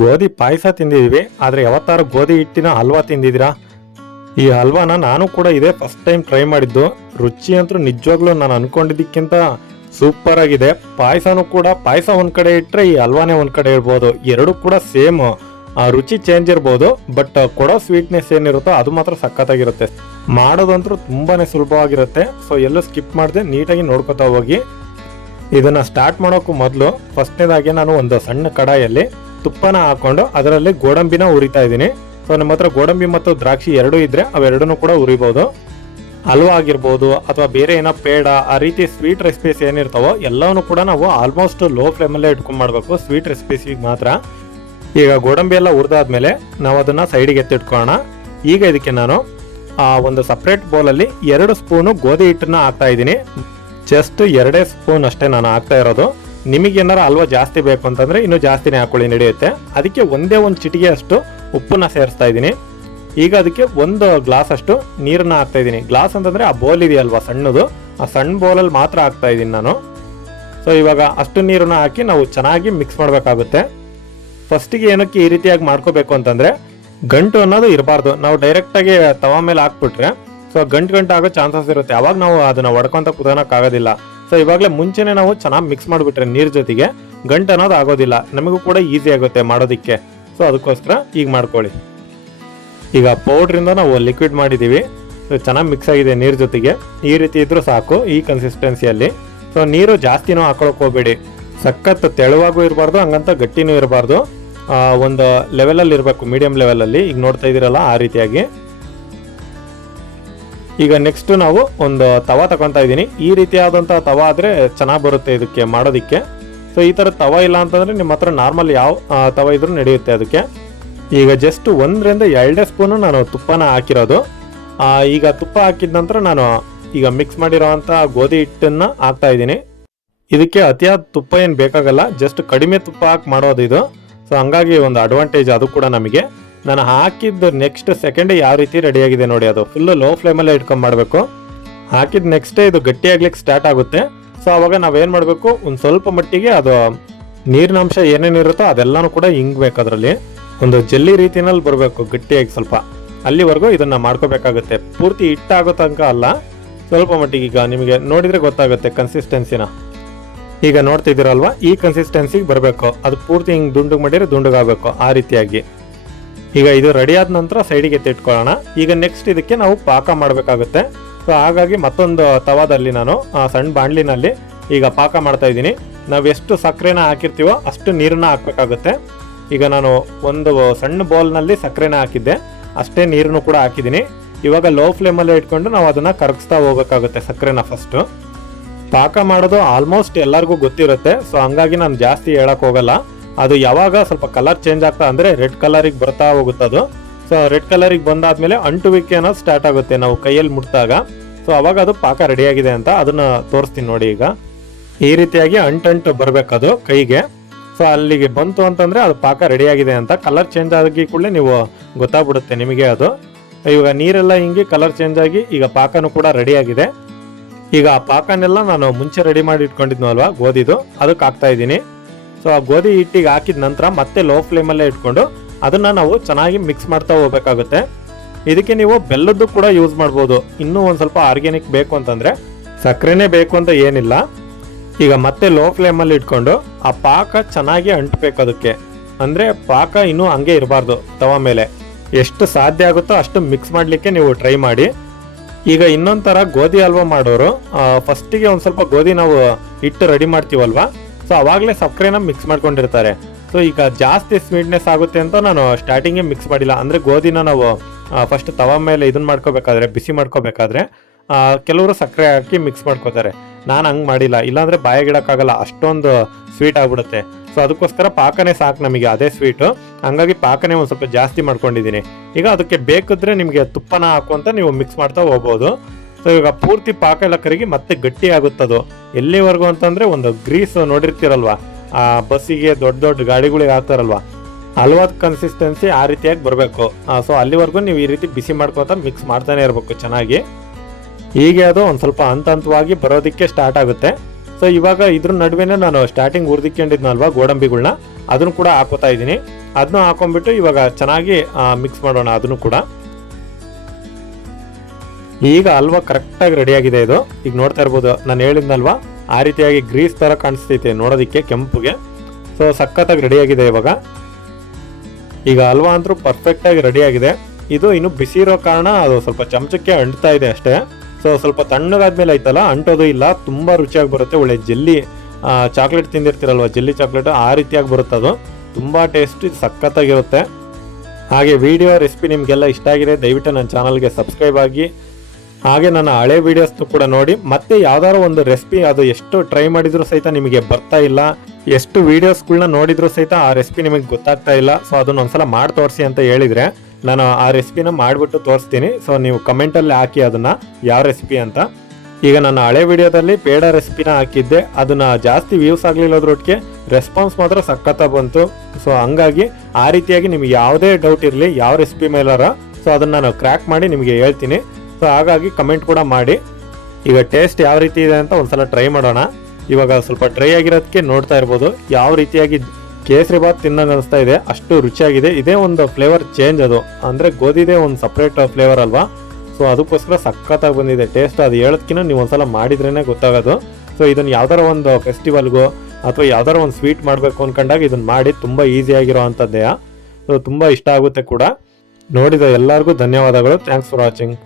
ಗೋಧಿ ಪಾಯಸ ತಿಂದಿದ್ವಿ ಆದರೆ ಯಾವತ್ತಾರು ಗೋಧಿ ಹಿಟ್ಟಿನ ಹಲ್ವಾ ತಿಂದಿದ್ದೀರಾ? ಈ ಹಲ್ವಾನ ನಾನು ಕೂಡ ಇದೇ ಫಸ್ಟ್ ಟೈಮ್ ಟ್ರೈ ಮಾಡಿದ್ದು. ರುಚಿ ಅಂತೂ ನಿಜವಾಗ್ಲೂ ನಾನು ಅನ್ಕೊಂಡಿದ್ದಕ್ಕಿಂತ ಸೂಪರ್ ಆಗಿದೆ. ಪಾಯಸನೂ ಕೂಡ ಪಾಯಸ ಒಂದು ಕಡೆ ಇಟ್ಟರೆ ಈ ಹಲ್ವಾನೇ ಒಂದು ಕಡೆ ಇರ್ಬೋದು. ಎರಡು ಕೂಡ ಸೇಮ್ ರುಚಿ ಚೇಂಜ್ ಇರ್ಬೋದು ಬಟ್ ಕೊಡೋ ಸ್ವೀಟ್ನೆಸ್ ಏನಿರುತ್ತೋ ಅದು ಮಾತ್ರ ಸಖತ್ತಾಗಿರುತ್ತೆ. ಮಾಡೋದಂತೂ ತುಂಬಾ ಸುಲಭವಾಗಿರುತ್ತೆ ಸೊ ಎಲ್ಲೂ ಸ್ಕಿಪ್ ಮಾಡದೆ, ನೀಟಾಗಿ ನೋಡ್ಕೊತಾ ಹೋಗಿ. ಇದನ್ನು ಸ್ಟಾರ್ಟ್ ಮಾಡೋಕ್ಕೂ ಮೊದಲು. ಫಸ್ಟ್ನೇದಾಗಿ ನಾನು ಒಂದು ಸಣ್ಣ ಕಡಾಯಲ್ಲಿ ತುಪ್ಪನ ಹಾಕೊಂಡು ಅದರಲ್ಲಿ ಗೋಡಂಬಿನ ಉರಿತಾ ಇದ್ದೀನಿ. ಸೊ ನಮ್ಮ ಹತ್ರ ಗೋಡಂಬಿ ಮತ್ತು ದ್ರಾಕ್ಷಿ ಎರಡೂ ಇದ್ರೆ ಅವೆರಡೂ ಕೂಡ ಉರಿಬೋದು ಹಲ್ವಾ ಆಗಿರ್ಬೋದು ಅಥವಾ ಬೇರೆ ಏನೋ ಪೇಡ, ಆ ರೀತಿ ಸ್ವೀಟ್ ರೆಸಿಪೀಸ್ ಏನಿರ್ತಾವೋ ಎಲ್ಲವೂ ಕೂಡ ನಾವು ಆಲ್ಮೋಸ್ಟ್ ಲೋ ಫ್ಲೇಮಲ್ಲೇ ಇಟ್ಕೊಂಡು ಮಾಡಬೇಕು. ಸ್ವೀಟ್ ರೆಸಿಪೀಸಿಗೆ ಮಾತ್ರ. ಈಗ ಗೋಡಂಬಿ ಎಲ್ಲ ಹುರಿದಾದ್ಮೇಲೆ ನಾವು ಅದನ್ನು ಸೈಡಿಗೆ ಎತ್ತಿಟ್ಕೊಳ್ಳೋಣ. ಈಗ ಇದಕ್ಕೆ ನಾನು, ಆ, ಒಂದು ಸಪ್ರೇಟ್ ಬೌಲಲ್ಲಿ ಎರಡು ಸ್ಪೂನು ಗೋಧಿ ಹಿಟ್ಟನ್ನ ಹಾಕ್ತಾ ಇದ್ದೀನಿ. ಜಸ್ಟ್ ಎರಡೇ ಸ್ಪೂನ್ ಅಷ್ಟೇ ನಾನು ಹಾಕ್ತಾ ಇರೋದು. ನಿಮಗೆ ಏನಾರ ಹಲ್ವಾ ಜಾಸ್ತಿ ಬೇಕು ಅಂತಂದರೆ ಇನ್ನೂ ಜಾಸ್ತಿನೇ ಹಾಕೊಳ್ಳಿ, ನಡೆಯುತ್ತೆ. ಅದಕ್ಕೆ ಒಂದೇ ಒಂದು ಚಿಟಿಗೆ ಅಷ್ಟು ಉಪ್ಪನ್ನು ಸೇರಿಸ್ತಾ ಇದ್ದೀನಿ. ಈಗ ಅದಕ್ಕೆ ಒಂದು ಗ್ಲಾಸ್ ಅಷ್ಟು ನೀರನ್ನ ಹಾಕ್ತಾ ಇದ್ದೀನಿ. ಗ್ಲಾಸ್ ಅಂತಂದರೆ ಆ ಬೋಲ್ ಇದೆಯಲ್ವಾ ಸಣ್ಣದು? ಆ ಸಣ್ಣ ಬೌಲಲ್ಲಿ ಮಾತ್ರ ಹಾಕ್ತಾ ಇದ್ದೀನಿ ನಾನು. ಸೊ ಇವಾಗ ಅಷ್ಟು ನೀರನ್ನ ಹಾಕಿ ನಾವು ಚೆನ್ನಾಗಿ ಮಿಕ್ಸ್ ಮಾಡಬೇಕಾಗುತ್ತೆ. ಫಸ್ಟಿಗೆ ಏನಕ್ಕೆ ಈ ರೀತಿಯಾಗಿ ಮಾಡ್ಕೋಬೇಕು ಅಂತಂದರೆ ಗಂಟು ಅನ್ನೋದು ಇರಬಾರ್ದು. ನಾವು ಡೈರೆಕ್ಟಾಗಿ ತವ ಮೇಲೆ ಹಾಕ್ಬಿಟ್ರೆ ಸೊ ಗಂಟು ಗಂಟು ಆಗೋ ಚಾನ್ಸಸ್ ಇರುತ್ತೆ. ಅವಾಗ ನಾವು ಅದನ್ನು ಒಡ್ಕೊಂತ ಕುದೋನಕ್ ಆಗೋದಿಲ್ಲ ಸೊ ಇವಾಗಲೇ ಮುಂಚೆನೆ ನಾವು ಚೆನ್ನಾಗಿ ಮಿಕ್ಸ್ ಮಾಡಿಬಿಟ್ರೆ ನೀರು ಜೊತೆಗೆ ಗಂಟು ಅನ್ನೋದು ಆಗೋದಿಲ್ಲ. ನಮಗೂ ಕೂಡ ಈಸಿ ಆಗುತ್ತೆ ಮಾಡೋದಕ್ಕೆ. ಸೊ ಅದಕ್ಕೋಸ್ಕರ ಈಗ ಮಾಡ್ಕೊಳ್ಳಿ. ಈಗ ಪೌಡ್ರಿಂದ ನಾವು ಲಿಕ್ವಿಡ್ ಮಾಡಿದೀವಿ. ಚೆನ್ನಾಗಿ ಮಿಕ್ಸ್ ಆಗಿದೆ ನೀರು ಜೊತೆಗೆ. ಈ ರೀತಿ ಇದ್ರೂ ಸಾಕು ಈ ಕನ್ಸಿಸ್ಟೆನ್ಸಿಯಲ್ಲಿ ಸೊ ನೀರು ಜಾಸ್ತಿನೂ ಹಾಕೊಳಕ್ಕೆ ಹೋಗ್ಬೇಡಿ. ಸಖತ್ ತೆಳುವಾಗೂ ಇರಬಾರ್ದು, ಹಂಗಂತ ಗಟ್ಟಿನೂ ಇರಬಾರ್ದು. ಒಂದು ಲೆವೆಲಲ್ಲಿ ಇರಬೇಕು ಮೀಡಿಯಂ ಲೆವೆಲಲ್ಲಿ ಈಗ ನೋಡ್ತಾ ಇದ್ದೀರಲ್ಲ ಆ ರೀತಿಯಾಗಿ. ಈಗ ನೆಕ್ಸ್ಟ್ ನಾವು ಒಂದು ತವಾ ತಗೊತಾ ಇದ್ದೀನಿ. ಈ ರೀತಿಯಾದಂಥ ತವಾ ಆದರೆ ಚೆನ್ನಾಗಿ ಬರುತ್ತೆ ಇದಕ್ಕೆ ಮಾಡೋದಕ್ಕೆ. ಸೊ ಈ ಥರ ತವ ಇಲ್ಲ ಅಂತಂದ್ರೆ ನಿಮ್ಮ ಹತ್ರ ನಾರ್ಮಲ್ ಯಾವ ತವ ಇದ್ರೂ ನಡೆಯುತ್ತೆ ಅದಕ್ಕೆ. ಈಗ ಜಸ್ಟ್ ಒಂದರಿಂದ ಎರಡೇ ಸ್ಪೂನು ನಾನು ತುಪ್ಪನ ಹಾಕಿರೋದು. ಈಗ ತುಪ್ಪ ಹಾಕಿದ ನಂತರ ನಾನು ಈಗ ಮಿಕ್ಸ್ ಮಾಡಿರೋವಂಥ ಗೋಧಿ ಹಿಟ್ಟನ್ನ ಹಾಕ್ತಾ ಇದ್ದೀನಿ. ಇದಕ್ಕೆ ಅತಿಯಾದ ತುಪ್ಪ ಏನು ಬೇಕಾಗಲ್ಲ ಜಸ್ಟ್ ಕಡಿಮೆ ತುಪ್ಪ ಹಾಕಿ ಮಾಡೋದು ಇದು. ಸೊ ಹಂಗಾಗಿ ಒಂದು ಅಡ್ವಾಂಟೇಜ್ ಅದು ಕೂಡ ನಮಗೆ. ನಾನು ಹಾಕಿದ್ದು ನೆಕ್ಸ್ಟ್ ಸೆಕೆಂಡ್ ಯಾವ ರೀತಿ ರೆಡಿ ಆಗಿದೆ ನೋಡಿ ಅದು. ಫುಲ್ ಲೋ ಫ್ಲೇಮಲ್ಲೇ ಇಟ್ಕೊಂಡು ಮಾಡಬೇಕು. ಹಾಕಿದ ನೆಕ್ಸ್ಟ್ ಇದು ಗಟ್ಟಿ ಆಗ್ಲಿಕ್ಕೆ ಸ್ಟಾರ್ಟ್ ಆಗುತ್ತೆ. ಸೊ ಅವಾಗ ನಾವೇನು ಮಾಡಬೇಕು? ಒಂದು ಸ್ವಲ್ಪ ಮಟ್ಟಿಗೆ ಅದು ನೀರಿನ ಅಂಶ ಏನೇನಿರುತ್ತೋ ಅದೆಲ್ಲಾನು ಕೂಡ ಹಿಂಗ್ ಅದರಲ್ಲಿ. ಒಂದು ಜಲ್ಲಿ ರೀತಿನಲ್ಲಿ ಬರಬೇಕು ಗಟ್ಟಿಯಾಗಿ ಸ್ವಲ್ಪ. ಅಲ್ಲಿವರೆಗೂ ಇದನ್ನ ಮಾಡ್ಕೋಬೇಕಾಗುತ್ತೆ. ಪೂರ್ತಿ ಹಿಟ್ಟಾಗೋ ತನಕ ಅಲ್ಲ. ಸ್ವಲ್ಪ ಮಟ್ಟಿಗೆ ಈಗ ನಿಮಗೆ ನೋಡಿದ್ರೆ ಗೊತ್ತಾಗುತ್ತೆ ಕನ್ಸಿಸ್ಟೆನ್ಸಿನ ಈಗ ನೋಡ್ತಿದ್ದೀರಲ್ವಾ? ಈ ಕನ್ಸಿಸ್ಟೆನ್ಸಿಗೆ ಬರಬೇಕು. ಅದು ಪೂರ್ತಿ ಹಿಂಗೆ ದುಂಡುಗೆ ಮಾಡಿದರೆ ದುಂಡುಗಾಗಬೇಕು ಆ ರೀತಿಯಾಗಿ. ಈಗ ಇದು ರೆಡಿ ಆದ ನಂತರ ಸೈಡಿಗೆ ಎತ್ತಿಟ್ಕೊಳ್ಳೋಣ. ಈಗ ನೆಕ್ಸ್ಟ್ ಇದಕ್ಕೆ ನಾವು ಪಾಕ ಮಾಡಬೇಕಾಗುತ್ತೆ. ಸೊ ಹಾಗಾಗಿ ಮತ್ತೊಂದು ತವಾದಲ್ಲಿ ನಾನು ಸಣ್ಣ ಬಾಣ್ಲಿನಲ್ಲಿ ಈಗ ಪಾಕ ಮಾಡ್ತಾ ಇದ್ದೀನಿ. ನಾವು ಎಷ್ಟು ಸಕ್ಕರೆನ ಹಾಕಿರ್ತೀವೋ ಅಷ್ಟು ನೀರನ್ನ ಹಾಕಬೇಕಾಗುತ್ತೆ. ಈಗ ನಾನು ಒಂದು ಸಣ್ಣ ಬೌಲ್ನಲ್ಲಿ ಸಕ್ಕರೆನ ಹಾಕಿದ್ದೆ. ಅಷ್ಟೇ ನೀರನ್ನು ಕೂಡ ಹಾಕಿದ್ದೀನಿ. ಇವಾಗ ಲೋ ಫ್ಲೇಮಲ್ಲೇ ಇಟ್ಕೊಂಡು ನಾವು ಅದನ್ನು ಕರಗಿಸ್ತಾ ಹೋಗಬೇಕಾಗುತ್ತೆ ಸಕ್ಕರೆನ ಫಸ್ಟು ಪಾಕ ಮಾಡೋದು ಆಲ್ಮೋಸ್ಟ್ ಎಲ್ಲರಿಗೂ ಗೊತ್ತಿರುತ್ತೆ. ಸೊ ಹಂಗಾಗಿ ನಾನು ಜಾಸ್ತಿ ಹೇಳಕ್ ಹೋಗಲ್ಲ. ಅದು ಯಾವಾಗ ಸ್ವಲ್ಪ ಕಲರ್ ಚೇಂಜ್ ಆಗ್ತಾ ಅಂದ್ರೆ ರೆಡ್ ಕಲರಿಗೆ ಬರ್ತಾ ಹೋಗುತ್ತೆ ಅದು. ಸೊ ರೆಡ್ ಕಲರಿಗೆ ಬಂದಾದ್ಮೇಲೆ ಅಂಟುವಿಕೆ ಅನ್ನೋದು ಸ್ಟಾರ್ಟ್ ಆಗುತ್ತೆ ನಾವು ಕೈಯಲ್ಲಿ ಮುಟ್ಟಾಗ ಸೊ ಅವಾಗ ಅದು ಪಾಕ ರೆಡಿ ಆಗಿದೆ ಅಂತ ಅದನ್ನ ತೋರಿಸ್ತೀನಿ ನೋಡಿ ಈಗ. ಈ ರೀತಿಯಾಗಿ ಅಂಟಂಟು ಬರಬೇಕದು ಕೈಗೆ. ಸೊ ಅಲ್ಲಿಗೆ ಬಂತು ಅಂತಂದ್ರೆ ಅದು ಪಾಕ ರೆಡಿ ಆಗಿದೆ ಅಂತ ಕಲರ್ ಚೇಂಜ್ ಆಗಿ ಕೂಡಲೇ ನೀವು ಗೊತ್ತಾಗ್ಬಿಡುತ್ತೆ ನಿಮಗೆ ಅದು. ಇವಾಗ ನೀರೆಲ್ಲ ಹಿಂಗೆ ಕಲರ್ ಚೇಂಜ್ ಆಗಿ ಈಗ ಪಾಕನೂ ಕೂಡ ರೆಡಿ ಆಗಿದೆ. ಈಗ ಆ ಪಾಕನೆಲ್ಲ ನಾನು ಮುಂಚೆ ರೆಡಿ ಮಾಡಿ ಇಟ್ಕೊಂಡಿದ್ನಲ್ವಾ ಗೋಧಿದು. ಅದಕ್ಕೆ ಹಾಕ್ತಾ ಇದ್ದೀನಿ. ಸೊ ಆ ಗೋಧಿ ಹಿಟ್ಟಿಗೆ ಹಾಕಿದ ನಂತರ ಮತ್ತೆ ಲೋ ಫ್ಲೇಮಲ್ಲೇ ಇಟ್ಕೊಂಡು ಅದನ್ನ ನಾವು ಚೆನ್ನಾಗಿ ಮಿಕ್ಸ್ ಮಾಡ್ತಾ ಹೋಗಬೇಕಾಗುತ್ತೆ. ಇದಕ್ಕೆ ನೀವು ಬೆಲ್ಲದ್ದು ಕೂಡ ಯೂಸ್ ಮಾಡ್ಬೋದು. ಇನ್ನೂ ಒಂದು ಸ್ವಲ್ಪ ಆರ್ಗ್ಯಾನಿಕ್ ಬೇಕು ಅಂತಂದ್ರೆ ಸಕ್ಕರೆನೇ ಬೇಕು ಅಂತ ಏನಿಲ್ಲ. ಈಗ ಮತ್ತೆ ಲೋ ಫ್ಲೇಮಲ್ಲಿ ಇಟ್ಕೊಂಡು ಆ ಪಾಕ ಚೆನ್ನಾಗಿ ಅಂಟಬೇಕು ಅದಕ್ಕೆ. ಅಂದ್ರೆ ಪಾಕ ಇನ್ನೂ ಹಂಗೆ ಇರಬಾರ್ದು ತವ ಮೇಲೆ. ಎಷ್ಟು ಸಾಧ್ಯ ಆಗುತ್ತೋ ಅಷ್ಟು ಮಿಕ್ಸ್ ಮಾಡಲಿಕ್ಕೆ ನೀವು ಟ್ರೈ ಮಾಡಿ. ಈಗ ಇನ್ನೊಂದು ಥರ ಗೋಧಿ ಹಲ್ವಾ ಮಾಡೋರು ಫಸ್ಟಿಗೆ ಒಂದು ಸ್ವಲ್ಪ ಗೋಧಿ ನಾವು ಹಿಟ್ಟು ರೆಡಿ ಮಾಡ್ತೀವಲ್ವಾ? ಸೊ ಅವಾಗಲೇ ಸಕ್ಕರೆನ ಮಿಕ್ಸ್ ಮಾಡ್ಕೊಂಡಿರ್ತಾರೆ. ಸೊ ಈಗ ಜಾಸ್ತಿ ಸ್ವೀಟ್ನೆಸ್ ಆಗುತ್ತೆ ಅಂತ ನಾನು ಸ್ಟಾರ್ಟಿಂಗೇ ಮಿಕ್ಸ್ ಮಾಡಿಲ್ಲ. ಅಂದರೆ ಗೋಧಿನ ನಾವು ಫಸ್ಟ್ ತವ ಮೇಲೆ ಇದನ್ನ ಮಾಡ್ಕೋಬೇಕಾದ್ರೆ, ಬಿಸಿ ಮಾಡ್ಕೋಬೇಕಾದ್ರೆ ಕೆಲವರು ಸಕ್ಕರೆ ಹಾಕಿ ಮಿಕ್ಸ್ ಮಾಡ್ಕೋತಾರೆ. ನಾನು ಹಂಗೆ ಮಾಡಿಲ್ಲ. ಇಲ್ಲಾಂದರೆ ಬಾಯಿಗಿಡಕ್ಕಾಗಲ್ಲ ಅಷ್ಟೊಂದು ಸ್ವೀಟ್ ಆಗ್ಬಿಡುತ್ತೆ. ಸೊ ಅದಕ್ಕೋಸ್ಕರ ಪಾಕನೇ ಸಾಕು ನಮಗೆ, ಅದೇ ಸ್ವೀಟು ಹಂಗಾಗಿ ಪಾಕನೇ ಒಂದು ಸ್ವಲ್ಪ ಜಾಸ್ತಿ ಮಾಡ್ಕೊಂಡಿದ್ದೀನಿ. ಈಗ ಅದಕ್ಕೆ ಬೇಕಿದ್ರೆ ನಿಮಗೆ ತುಪ್ಪನ ಹಾಕುವಂತ ನೀವು ಮಿಕ್ಸ್ ಮಾಡ್ತಾ ಹೋಗ್ಬೋದು. ಸೊ ಇವಾಗ ಪೂರ್ತಿ ಪಾಕ ಎಲ್ಲ ಮತ್ತೆ ಗಟ್ಟಿ ಆಗುತ್ತದು ಎಲ್ಲಿವರೆಗೂ ಅಂತಂದ್ರೆ ಒಂದು ಗ್ರೀಸ್ ನೋಡಿರ್ತೀರಲ್ವ? ಆ ಬಸ್ಸಿಗೆ ದೊಡ್ಡ ದೊಡ್ಡ ಗಾಡಿಗಳಿಗೆ ಹಾಕ್ತಾರಲ್ವ? ಹಲ್ವಾದ ಕನ್ಸಿಸ್ಟೆನ್ಸಿ ಆ ರೀತಿಯಾಗಿ ಬರಬೇಕು. ಸೊ ಅಲ್ಲಿವರೆಗೂ ನೀವು ಈ ರೀತಿ ಬಿಸಿ ಮಾಡ್ಕೊತ ಮಿಕ್ಸ್ ಮಾಡ್ತಾನೆ ಇರಬೇಕು ಚೆನ್ನಾಗಿ. ಹೀಗೆ ಅದು ಒಂದು ಸ್ವಲ್ಪ ಹಂತ ಹಂತವಾಗಿ ಬರೋದಕ್ಕೆ ಸ್ಟಾರ್ಟ್ ಆಗುತ್ತೆ. ಸೊ ಇವಾಗ ಇದ್ರ ನಡುವೆನೆ ನಾನು ಸ್ಟಾರ್ಟಿಂಗ್ ಹುರಿದಿಕೊಂಡಿದ್ನಲ್ವಾ ಗೋಡಂಬಿಗಳನ್ನ ಅದನ್ನು ಕೂಡ ಹಾಕೋತಾ ಇದ್ದೀನಿ. ಅದನ್ನು ಹಾಕೊಂಡ್ಬಿಟ್ಟು ಇವಾಗ ಚೆನ್ನಾಗಿ ಮಿಕ್ಸ್ ಮಾಡೋಣ ಅದನ್ನು ಕೂಡ. ಈಗ ಹಲ್ವಾ ಕರೆಕ್ಟಾಗಿ ರೆಡಿಯಾಗಿದೆ ಇದು. ಈಗ ನೋಡ್ತಾ ಇರ್ಬೋದು, ನಾನು ಹೇಳಿದ್ನಲ್ವಾ? ಆ ರೀತಿಯಾಗಿ ಗ್ರೀಸ್ ಥರ ಕಾಣಿಸ್ತೈತೆ ನೋಡೋದಕ್ಕೆ ಕೆಂಪುಗೆ. ಸೊ ಸಖತ್ತಾಗಿ ರೆಡಿಯಾಗಿದೆ ಇವಾಗ. ಈಗ ಹಲ್ವಾ ಅಂತೂ ಪರ್ಫೆಕ್ಟಾಗಿ ರೆಡಿಯಾಗಿದೆ ಇದು ಇನ್ನು ಬಿಸಿ ಇರೋ ಕಾರಣ ಅದು ಸ್ವಲ್ಪ ಚಮಚಕ್ಕೆ ಅಂಟ್ತಾ ಇದೆ ಅಷ್ಟೇ. ಸೊ ಸ್ವಲ್ಪ ತಣ್ಣಗಾದ್ಮೇಲೆ ಐತಲ್ಲ ಅಂಟೋದು ಇಲ್ಲ. ತುಂಬ ರುಚಿಯಾಗಿ ಬರುತ್ತೆ. ಒಳ್ಳೆ ಜೆಲ್ಲಿ ಚಾಕ್ಲೇಟ್ ತಿಂದಿರ್ತೀರಲ್ವ? ಜೆಲ್ಲಿ ಚಾಕ್ಲೇಟ್ ಆ ರೀತಿಯಾಗಿ ಬರುತ್ತೆ ಅದು. ತುಂಬ ಟೇಸ್ಟ್ ಸಖತ್ತಾಗಿರುತ್ತೆ. ಹಾಗೆ ವಿಡಿಯೋ ರೆಸಿಪಿ ನಿಮಗೆಲ್ಲ ಇಷ್ಟ ಆಗಿದೆ, ದಯವಿಟ್ಟು ನನ್ನ ಚಾನಲ್ಗೆ ಸಬ್ಸ್ಕ್ರೈಬ್ ಆಗಿ. ಹಾಗೆ ನನ್ನ ಹಳೆ ವಿಡಿಯೋಸ್ನು ಕೂಡ ನೋಡಿ, ಮತ್ತೆ ಯಾವ್ದಾದ್ರು ಒಂದು ರೆಸಿಪಿ ಅದು ಎಷ್ಟು ಟ್ರೈ ಮಾಡಿದ್ರು ಸಹಿತ ನಿಮಗೆ ಬರ್ತಾ ಇಲ್ಲ. ಎಷ್ಟು ವಿಡಿಯೋಸ್ಗಳನ್ನ ನೋಡಿದ್ರು ಸಹಿತ ಆ ರೆಸಿಪಿ ನಿಮಗೆ ಗೊತ್ತಾಗ್ತಾ ಇಲ್ಲ. ಸೊ ಅದನ್ನ ಒಂದ್ಸಲ ಮಾಡಿ ತೋರಿಸಿ ಅಂತ ಹೇಳಿದ್ರೆ ನಾನು ಆ ರೆಸಿಪಿನ ಮಾಡಿಬಿಟ್ಟು ತೋರಿಸ್ತೀನಿ. ಸೊ ನೀವು ಕಮೆಂಟಲ್ಲಿ ಹಾಕಿ ಅದನ್ನ, ಯಾವ ರೆಸಿಪಿ ಅಂತ. ಈಗ ನನ್ನ ಹಳೆ ವಿಡಿಯೋದಲ್ಲಿ ಪೇಡ ರೆಸಿಪಿನ ಹಾಕಿದ್ದೆ. ಅದನ್ನ ಜಾಸ್ತಿ ವ್ಯೂಸ್ ಆಗ್ಲಿಲ್ಲದ್ರೊಟ್ಟಿಗೆ ರೆಸ್ಪಾನ್ಸ್ ಮಾತ್ರ ಸಖತ್ತ ಬಂತು. ಸೊ ಹಂಗಾಗಿ ಆ ರೀತಿಯಾಗಿ ನಿಮ್ಗೆ ಯಾವುದೇ ಡೌಟ್ ಇರಲಿ, ಯಾವ ರೆಸಿಪಿ ಮೇಲಾರ ಸೊ ಅದನ್ನ ನಾನು ಕ್ರ್ಯಾಕ್ ಮಾಡಿ ನಿಮಗೆ ಹೇಳ್ತೀನಿ. ಸೊ ಹಾಗಾಗಿ ಕಮೆಂಟ್ ಕೂಡ ಮಾಡಿ. ಈಗ ಟೇಸ್ಟ್ ಯಾವ ರೀತಿ ಇದೆ ಅಂತ ಒಂದ್ಸಲ ಟ್ರೈ ಮಾಡೋಣ. ಇವಾಗ ಸ್ವಲ್ಪ ಡ್ರೈ ಆಗಿರೋದಕ್ಕೆ ನೋಡ್ತಾ ಇರ್ಬೋದು. ಯಾವ ರೀತಿಯಾಗಿ ಕೇಸರಿ ಬಾತ್ ತಿನ್ನಂಗೆ ಅನಿಸ್ತಾ ಇದೆ, ಅಷ್ಟು ರುಚಿಯಾಗಿದೆ. ಇದೇ ಒಂದು ಫ್ಲೇವರ್ ಚೇಂಜ್ ಅದು. ಅಂದರೆ ಗೋಧಿದೇ ಒಂದು ಸಪ್ರೇಟ್ ಫ್ಲೇವರ್ ಅಲ್ವಾ? ಸೊ ಅದಕ್ಕೋಸ್ಕರ ಸಖತ್ತಾಗಿ ಬಂದಿದೆ ಟೇಸ್ಟ್ ಅದು ಹೇಳೋದಕ್ಕಿಂತ ನೀವು ಒಂದ್ಸಲ ಮಾಡಿದ್ರೇ ಗೊತ್ತಾಗೋದು. ಸೊ ಇದನ್ನು ಯಾವ್ದಾರ ಒಂದು ಫೆಸ್ಟಿವಲ್ಗೂ ಅಥವಾ ಯಾವ್ದಾರ ಒಂದು ಸ್ವೀಟ್ ಮಾಡಬೇಕು ಅಂದ್ಕೊಂಡಾಗ ಇದನ್ನು ಮಾಡಿ ತುಂಬ ಈಸಿಯಾಗಿರೋ ಅಂಥದ್ದೇ. ಸೊ ತುಂಬ ಇಷ್ಟ ಆಗುತ್ತೆ ಕೂಡ. ನೋಡಿದ ಎಲ್ಲರಿಗೂ ಧನ್ಯವಾದಗಳು. Thanks for watching